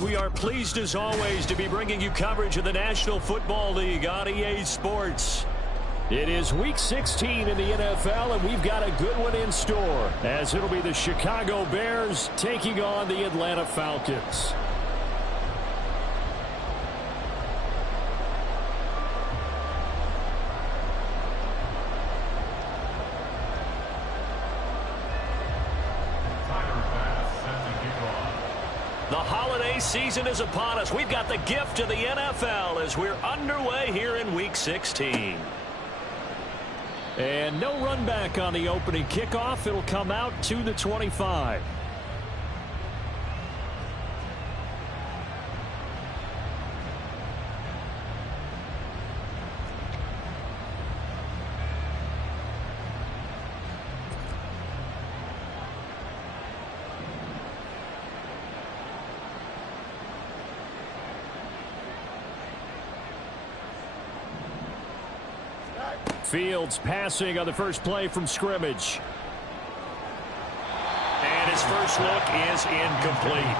We are pleased as always to be bringing you coverage of the National Football League on EA Sports. It is Week 16 in the NFL, and we've got a good one in store, as it'll be the Chicago Bears taking on the Atlanta Falcons. The holiday season is upon us. We've got the gift of the NFL as we're underway here in Week 16. And no run back on the opening kickoff. It'll come out to the 25. Fields passing on the first play from scrimmage. And his first look is incomplete.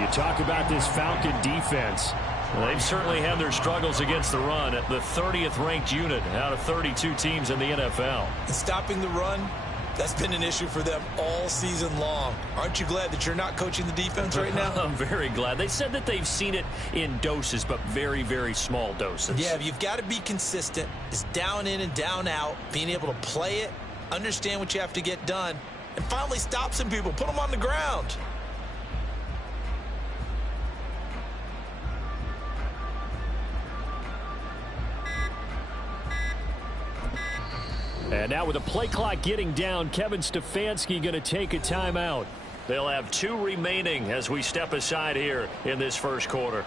You talk about this Falcon defense. Well, they've certainly had their struggles against the run at the 30th ranked unit out of 32 teams in the NFL. And stopping the run, that's been an issue for them all season long. Aren't you glad that you're not coaching the defense right now? I'm very glad. They said that they've seen it in doses, but very, very small doses. Yeah, you've got to be consistent. It's down in and down out, being able to play it, understand what you have to get done, and finally stop some people, put them on the ground. And now with the play clock getting down, Kevin Stefanski going to take a timeout. They'll have 2 remaining as we step aside here in this first quarter.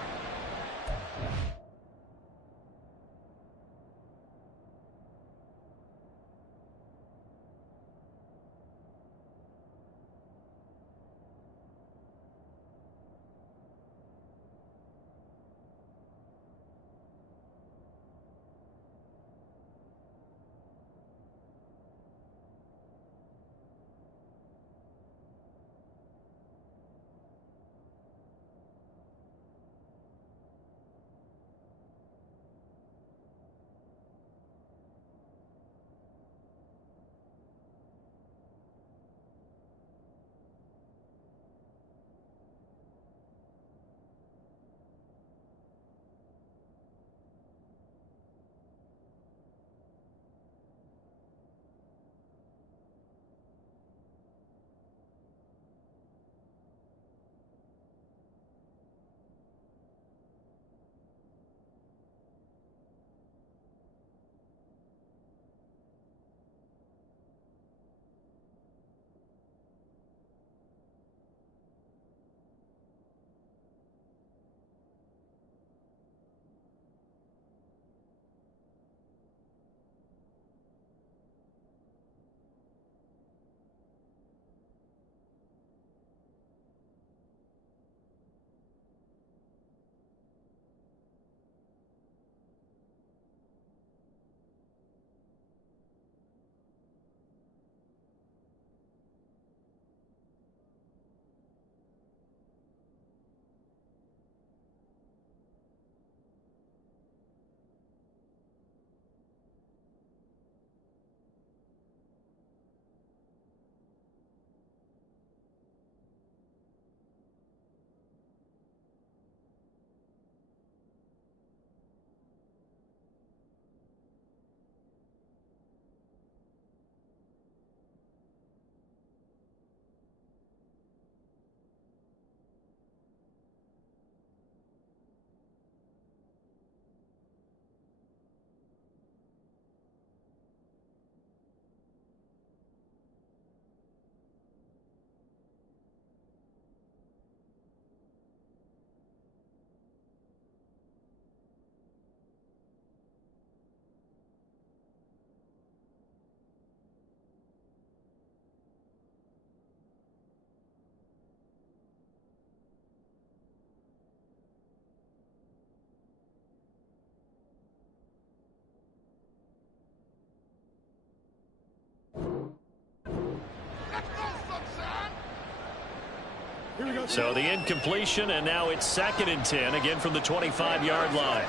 So the incompletion, and now it's 2nd and 10, again from the 25-yard line.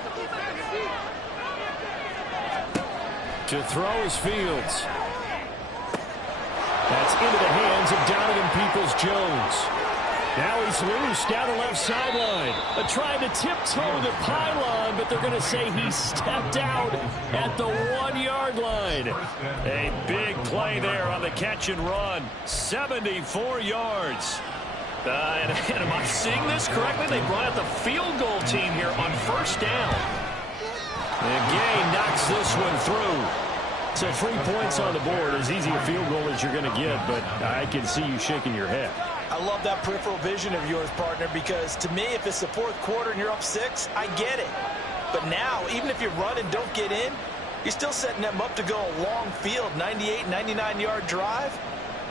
To throw is Fields. That's into the hands of Donovan Peoples-Jones. Now he's loose down the left sideline. Trying to tiptoe the pylon, but they're going to say he stepped out at the 1-yard line. A big play there on the catch and run. 74 yards. And am I seeing this correctly? They brought out the field goal team here on 1st down. And Gay knocks this one through. So 3 points on the board, as easy a field goal as you're going to get, but I can see you shaking your head. I love that peripheral vision of yours, partner, because to me, if it's the 4th quarter and you're up 6, I get it. But now, even if you run and don't get in, you're still setting them up to go a long field, 98, 99-yard drive.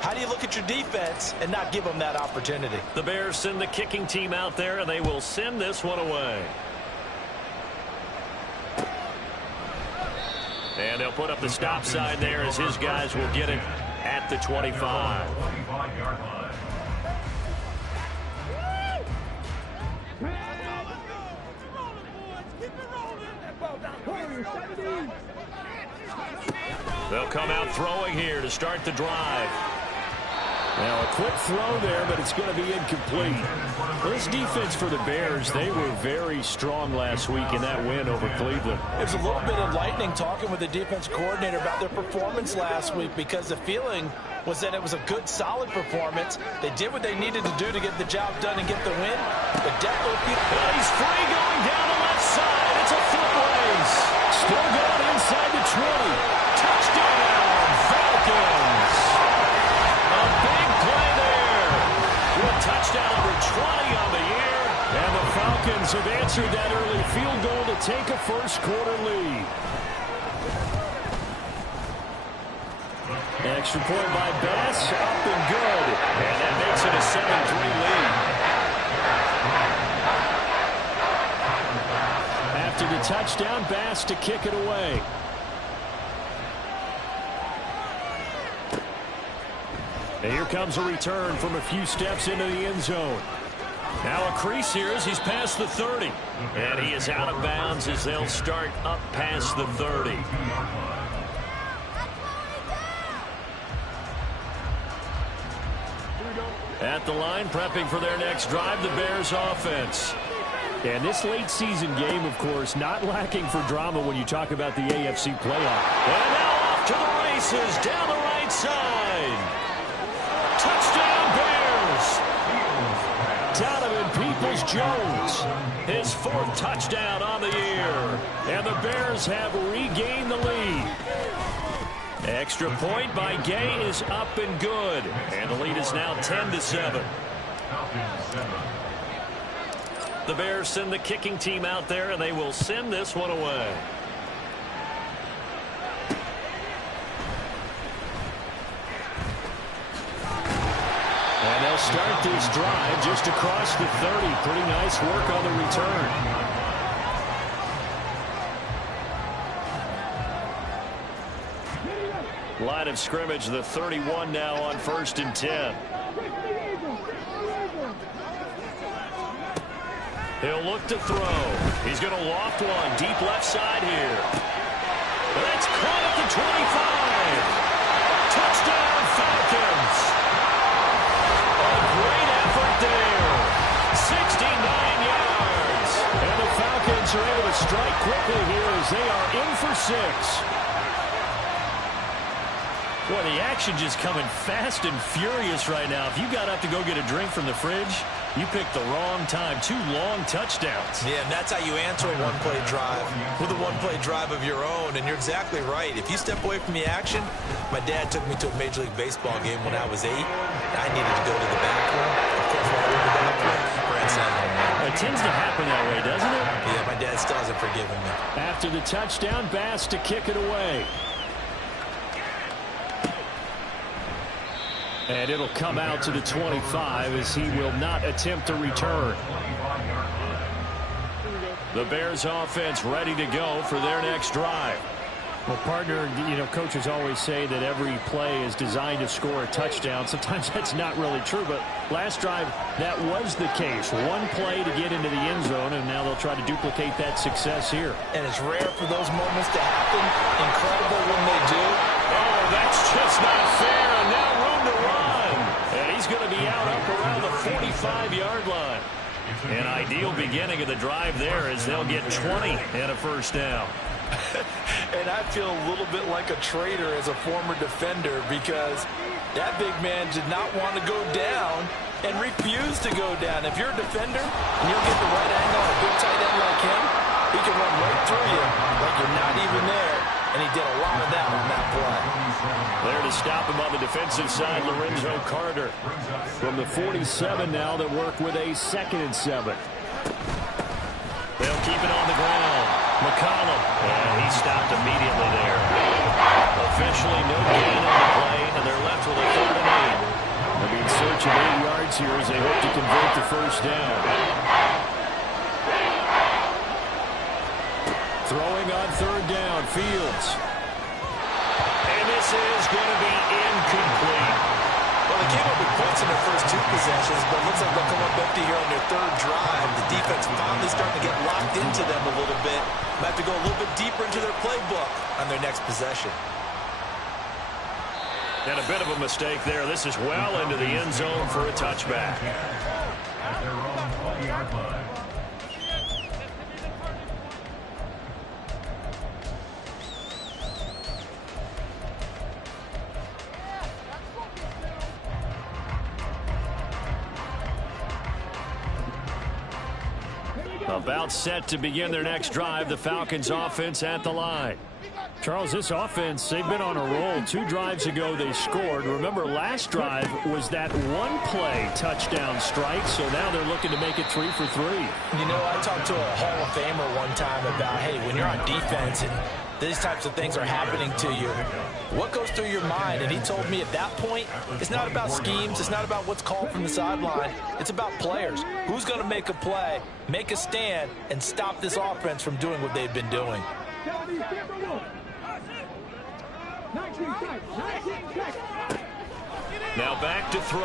How do you look at your defense and not give them that opportunity? The Bears send the kicking team out there, and they will send this one away. And they'll put up the stop sign there as his guys will get it at the 25. They'll come out throwing here to start the drive. Now a quick throw there, but it's going to be incomplete. This defense for the Bears, they were very strong last week in that win over Cleveland. It was a little bit enlightening talking with the defense coordinator about their performance last week, because the feeling was that it was a good, solid performance. They did what they needed to do to get the job done and get the win. But definitely, he's free going down the left side. It's a foot race. Still going inside the 20. Touchdown, Falcons. A big play there. With touchdown number 20 on the year. And the Falcons have answered that early field goal to take a 1st quarter lead. Extra point by Bass, up and good. And that makes it a 7-3 lead. After the touchdown, Bass to kick it away. And here comes a return from a few steps into the end zone. Now a crease here as he's past the 30. And he is out of bounds as they'll start up past the 30. At the line, prepping for their next drive, the Bears offense. And this late season game, of course, not lacking for drama when you talk about the AFC playoff. And now off to the races, down the right side. Touchdown Bears! Donovan Peoples-Jones, his 4th touchdown on the year. And the Bears have regained the lead. Extra point by Gay is up and good. And the lead is now 10-7. The Bears send the kicking team out there, and they will send this one away. And they'll start this drive just across the 30. Pretty nice work on the return. Line of scrimmage, the 31 now on 1st and 10. He'll look to throw. He's going to loft one deep left side here. That's caught at the 25. Touchdown Falcons. A great effort there. 69 yards. And the Falcons are able to strike quickly here as they are in for 6. Boy, the action just coming fast and furious right now. If you got up to go get a drink from the fridge, you picked the wrong time. 2 long touchdowns. Yeah, and that's how you answer a one-play drive with a one-play drive of your own. And you're exactly right. If you step away from the action, my dad took me to a Major League Baseball game when I was 8. I needed to go to the bathroom. Of course, when I went to the bathroom, Brand sent home. It tends to happen that way, doesn't it? Yeah, my dad still hasn't forgiven me. After the touchdown, Bass to kick it away. And it'll come out to the 25 as he will not attempt to return. The Bears offense ready to go for their next drive. Well, partner, coaches always say that every play is designed to score a touchdown. Sometimes that's not really true, but last drive, that was the case. One play to get into the end zone, and now they'll try to duplicate that success here. And it's rare for those moments to happen. Incredible when they do. Oh, that's just not fair, and now room to run. And he's going to be out up around the 45-yard line. An ideal beginning of the drive there as they'll get 20 and a first down. And I feel a little bit like a traitor as a former defender because that big man did not want to go down and refused to go down. If you're a defender and you'll get the right angle on a big tight end like him, he can run right through you like you're not even there. And he did a lot of that on that play. There to stop him on the defensive side, Lorenzo Carter. From the 47 now, they work with a 2nd and 7. They'll keep it on the ground. McCollum, and he stopped immediately there. Officially no gain on the play, and they're left with a 3rd and 8. They'll be in search of 8 yards here as they hope to convert the first down. Throwing on 3rd down, Fields. And this is going to be incomplete. Well, they came up with points in their first 2 possessions, but it looks like they'll come up empty here on their 3rd drive. The defense finally starting to get locked into them a little bit. Might have to go a little bit deeper into their playbook on their next possession. And a bit of a mistake there. This is well into the end zone for a touchback. About set to begin their next drive, the Falcons offense at the line. Charles, this offense, they've been on a roll. 2 drives ago, they scored. Remember, last drive was that one-play touchdown strike, so now they're looking to make it 3 for 3. I talked to a Hall of Famer one time about, hey, when you're on defense and these types of things are happening to you, what goes through your mind? And he told me at that point, it's not about schemes. It's not about what's called from the sideline. It's about players. Who's going to make a play, make a stand, and stop this offense from doing what they've been doing? Now back to throw.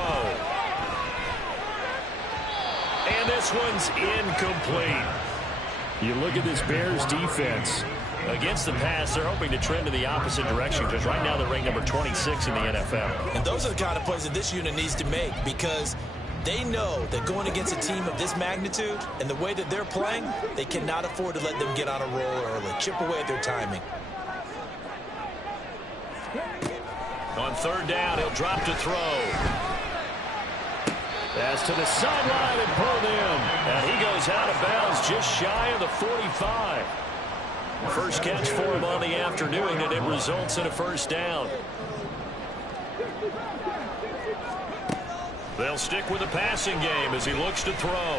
And this one's incomplete. You look at this Bears defense. Against the pass, they're hoping to trend in the opposite direction because right now they're ranked number 26 in the NFL. And those are the kind of plays that this unit needs to make because they know that going against a team of this magnitude and the way that they're playing, they cannot afford to let them get on a roll early. Chip away at their timing. On 3rd down, he'll drop to throw. Pass to the sideline and pulled in. And he goes out of bounds just shy of the 45. First catch for him on the afternoon, and it results in a first down. They'll stick with the passing game as he looks to throw.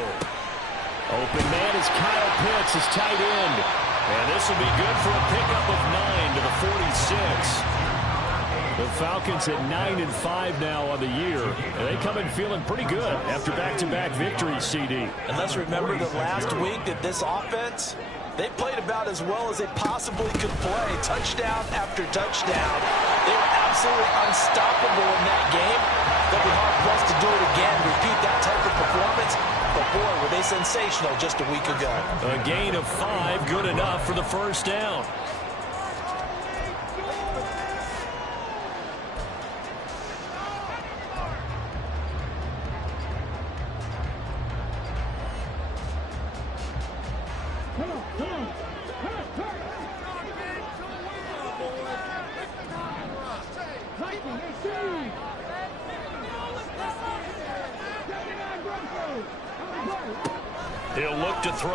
Open man is Kyle Pitts, his tight end. And this will be good for a pickup of 9 to the 46. The Falcons at 9-5 now on the year. And they come in feeling pretty good after back-to-back victories, CD. And let's remember that last week that this offense, they played about as well as they possibly could play. Touchdown after touchdown. They were absolutely unstoppable in that game. They'll be hard-pressed to do it again, repeat that type of performance. But, boy, were they sensational just a week ago. A gain of 5, good enough for the first down. He'll look to throw.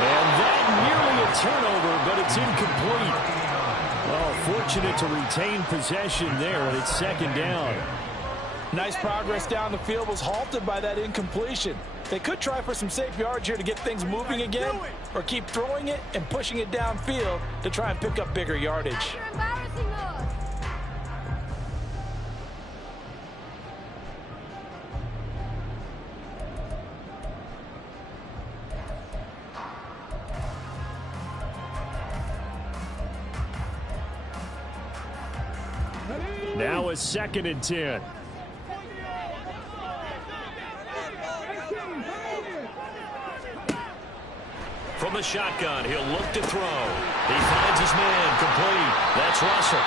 And that nearly a turnover, but it's incomplete. Well, fortunate to retain possession there, and it's 2nd down. Nice progress down the field was halted by that incompletion. They could try for some safe yards here to get things moving again, or keep throwing it and pushing it downfield to try and pick up bigger yardage. now a 2nd and 10. From the shotgun, he'll look to throw. He finds his man, complete. That's Russell.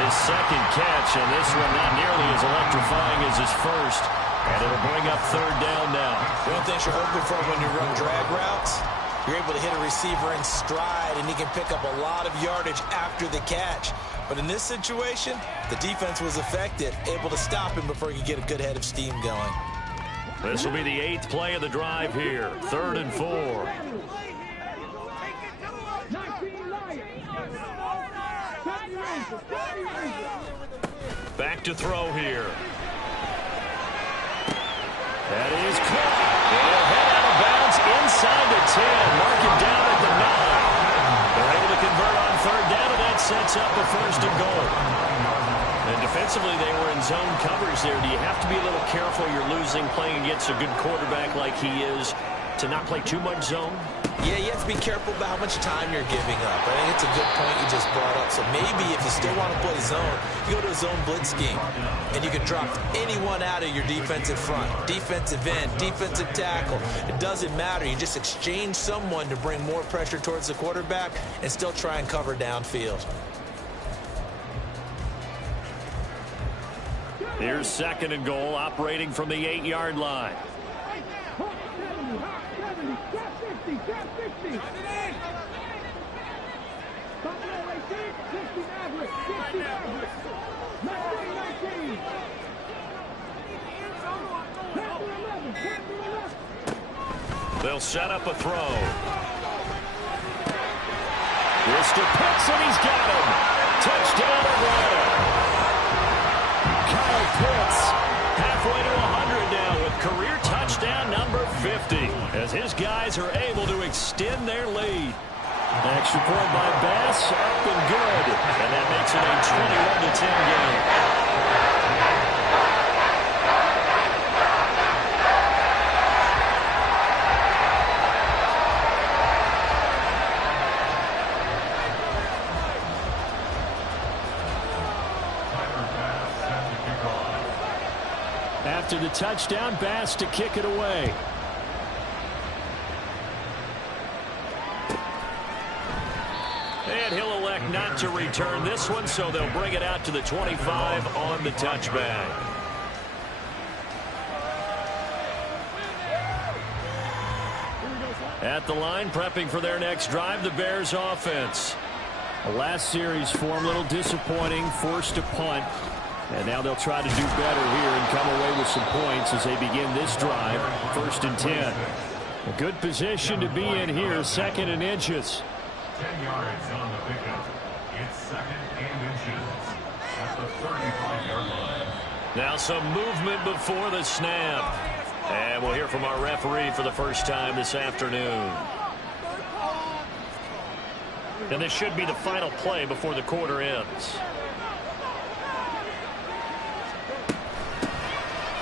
His 2nd catch, and this one not nearly as electrifying as his first. And it'll bring up 3rd down now. One thing you're hoping for when you run drag routes, you're able to hit a receiver in stride, and he can pick up a lot of yardage after the catch. But in this situation, the defense was affected, able to stop him before he could get a good head of steam going. This will be the 8th play of the drive here. 3rd and 4. Back to throw here. That is caught. He'll head out of bounds inside the 10. Mark him down at the 9. They're able to convert on 3rd down, and that sets up a 1st and goal. And defensively, they were in zone coverage there. Do you have to be a little careful? You're losing playing against a good quarterback like he is to not play too much zone? Yeah, you have to be careful about how much time you're giving up. I think it's a good point you just brought up. So maybe if you still want to play zone, you go to a zone blitz scheme, and you can drop anyone out of your defensive front, defensive end, defensive tackle. It doesn't matter. You just exchange someone to bring more pressure towards the quarterback and still try and cover downfield. Here's 2nd and goal, operating from the 8-yard line. They'll set up a throw. Mr. Pitts, and he's got him. Touchdown, Atlanta. Kyle Pitts, halfway to 100 now with career touchdown number 50, as his guys are able to extend their lead. Extra point by Bass, up and good, and that makes it a 21-10 game. After the touchdown, Bass to kick it away. And he'll elect not to return this one, so they'll bring it out to the 25 on the touchback. At the line, prepping for their next drive, the Bears offense. The last series form a little disappointing, forced a punt. And now they'll try to do better here and come away with some points as they begin this drive. 1st and 10. A good position to be in here. 2nd and inches. 10 yards on the pickup. It's 2nd and inches at the 35-yard line. Now some movement before the snap. And we'll hear from our referee for the first time this afternoon. And this should be the final play before the quarter ends.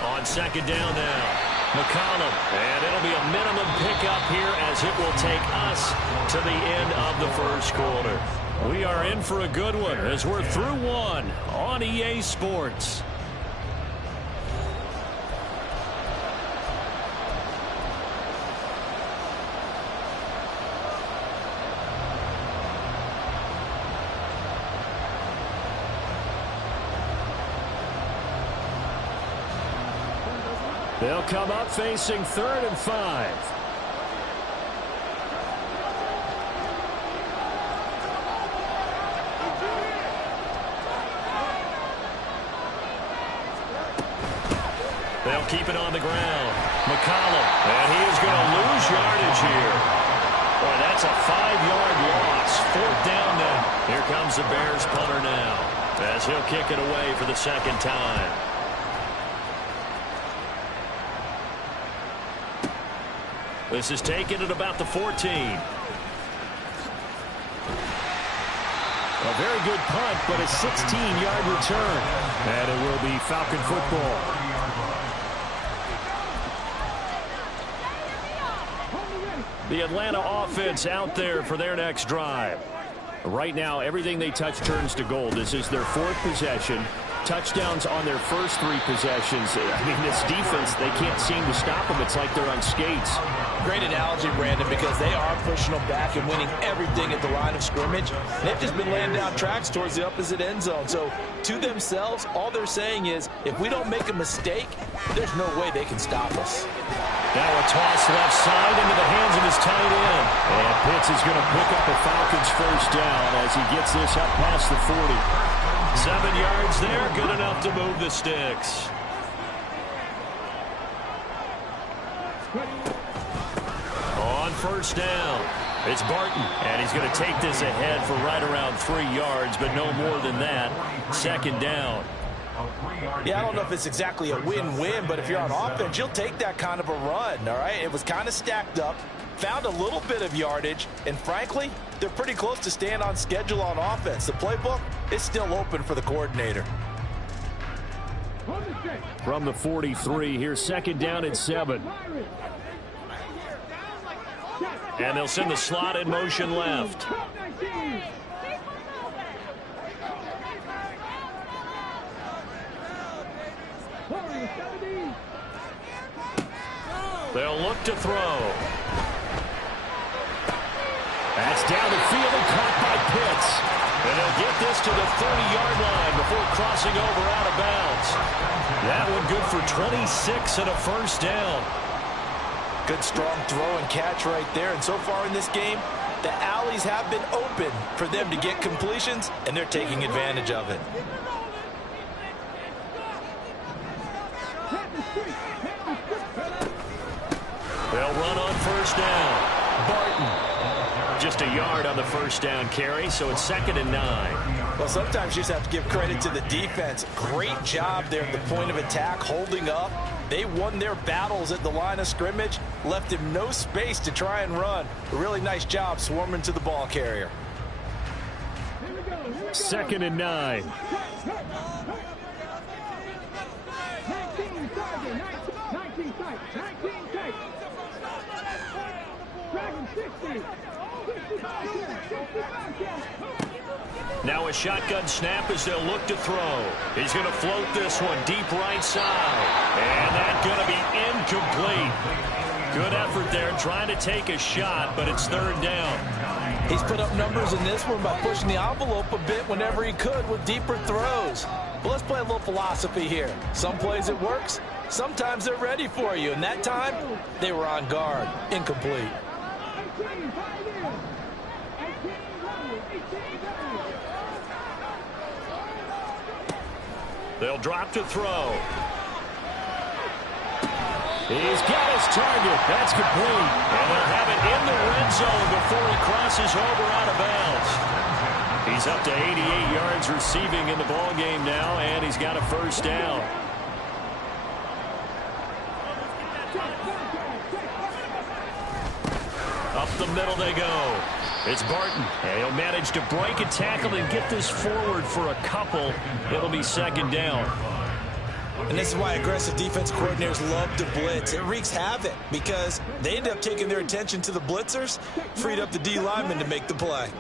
On 2nd down now, McCollum, and it'll be a minimum pickup here as it will take us to the end of the 1st quarter. We are in for a good one as we're through one on EA Sports. They'll come up facing 3rd and 5. They'll keep it on the ground. McCollum, and he is going to lose yardage here. Boy, that's a 5-yard loss. 4th down now. Here comes the Bears punter now as he'll kick it away for the 2nd time. This is taken at about the 14. A very good punt, but a 16-yard return. And it will be Falcon football. The Atlanta offense out there for their next drive. Right now, everything they touch turns to gold. This is their 4th possession. touchdowns on their first 3 possessions. I mean, this defense, they can't seem to stop them. It's like they're on skates. Great analogy, Brandon, because they are pushing them back and winning everything at the line of scrimmage. They've just been laying down tracks towards the opposite end zone. So to themselves, all they're saying is, if we don't make a mistake, there's no way they can stop us. Now a toss left side into the hands of his tight end. And Pitts is going to pick up a Falcons first down as he gets this up past the 40. 7 yards there, good enough to move the sticks. On first down, it's Barton, and he's going to take this ahead for right around 3 yards, but no more than that. Second down. Yeah, I don't know if it's exactly a win-win, but if you're on offense, you'll take that kind of a run, all right? It was kind of stacked up, found a little bit of yardage, and frankly, they're pretty close to staying on schedule on offense. The playbook is still open for the coordinator. From the 43, here's second down and 7. And they'll send the slot in motion left. They'll look to throw. That's down the field and caught by Pitts. And they'll get this to the 30-yard line before crossing over out of bounds. That one good for 26 and a first down. Good strong throw and catch right there. And so far in this game, the alleys have been open for them to get completions, and they're taking advantage of it. They'll run on first down. Barton. Just a yard on the first down carry, so it's 2nd and 9. Well, sometimes you just have to give credit to the defense. Great job there at the point of attack, holding up. They won their battles at the line of scrimmage, left him no space to try and run. A really nice job swarming to the ball carrier. 2nd and 9. Now a shotgun snap as they'll look to throw. He's going to float this one deep right side. And that's going to be incomplete. Good effort there trying to take a shot, but it's 3rd down. He's put up numbers in this one by pushing the envelope a bit whenever he could with deeper throws. But let's play a little philosophy here. Some plays it works, sometimes they're ready for you. And that time, they were on guard. Incomplete. They'll drop to throw. He's got his target. That's complete. And they'll have it in the red zone before he crosses over out of bounds. He's up to 88 yards receiving in the ballgame now, and he's got a first down. Up the middle they go. It's Barton. And he'll manage to break a tackle and get this forward for a couple. It'll be 2nd down. And this is why aggressive defense coordinators love to blitz. It wreaks havoc because they end up taking their attention to the blitzers, freed up the D lineman to make the play.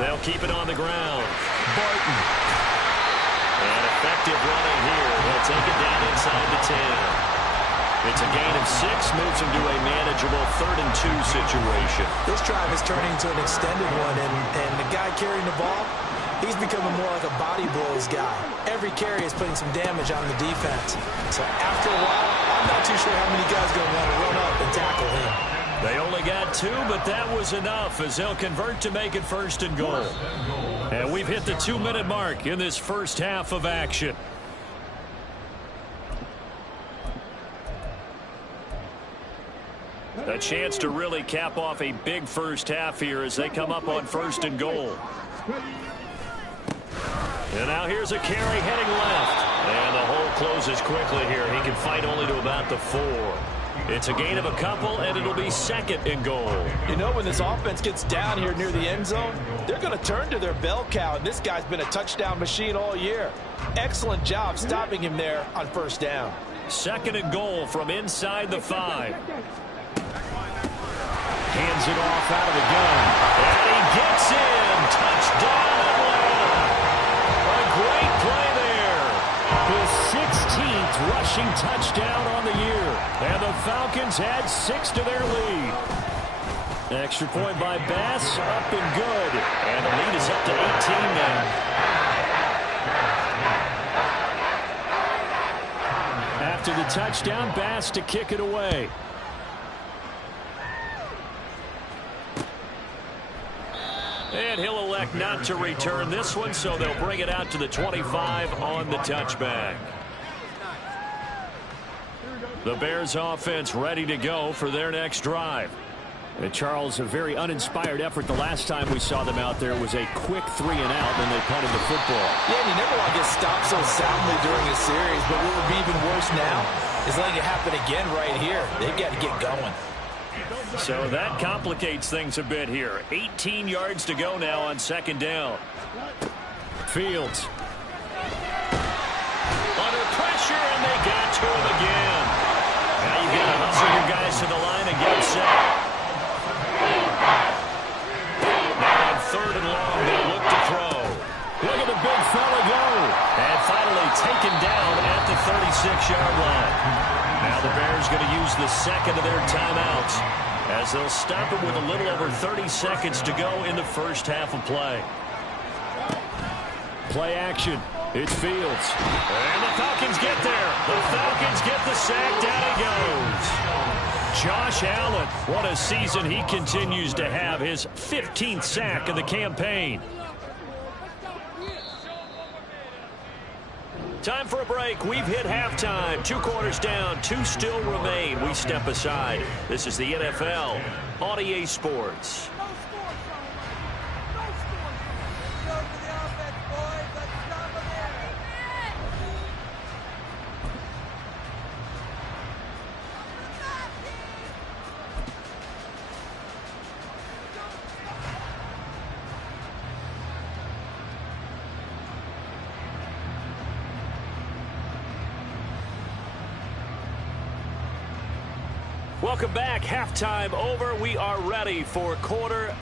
They'll keep it on the ground. Barton. And effective running here. They'll take it down inside the 10. It's a gain of 6, moves him to a manageable 3rd and 2 situation. This drive is turning into an extended one, and the guy carrying the ball, he's becoming more like a body blows guy. Every carry is putting some damage on the defense. So after a while, I'm not too sure how many guys are going to want to run up and tackle him. They only got 2, but that was enough as they'll convert to make it 1st and goal. And we've hit the 2-minute mark in this first half of action. A chance to really cap off a big first half here as they come up on 1st and goal. And now here's a carry heading left. And the hole closes quickly here. He can fight only to about the 4. It's a gain of a couple, and it'll be 2nd and goal. You know, when this offense gets down here near the end zone, they're going to turn to their bell cow, and this guy's been a touchdown machine all year. Excellent job stopping him there on 1st down. 2nd and goal from inside the 5. Hands it off out of the gun. And he gets in. Touchdown, Atlanta. 15th rushing touchdown on the year. And the Falcons add 6 to their lead. Extra point by Bass, up and good. And the lead is up to 18 now. After the touchdown, Bass to kick it away. And he'll elect not to return this one, so they'll bring it out to the 25 on the touchback. The Bears offense ready to go for their next drive. And Charles, a very uninspired effort. The last time we saw them out there was a quick 3 and out when they punted the football. Yeah, and you never want to get stopped so soundly during a series, but what would be even worse now is letting it happen again right here. They've got to get going. So that complicates things a bit here. 18 yards to go now on second down. Fields. Under pressure, and they got to him again. Now you've got to hustle your guys to the line and get them set. Now on third and long, they'll look to throw. Look at the big fella go. And finally taken down at the 36-yard line. Now the Bears going to use the second of their timeouts as they'll stop it with a little over 30 seconds to go in the first half of play. Play action. It's Fields. And the Falcons get there. The Falcons get the sack. Down he goes. Josh Allen, what a season he continues to have. His 15th sack of the campaign. Time for a break. We've hit halftime. 2 quarters down. 2 still remain. We step aside. This is the NFL on EA Sports. Welcome back. Halftime over. We are ready for quarter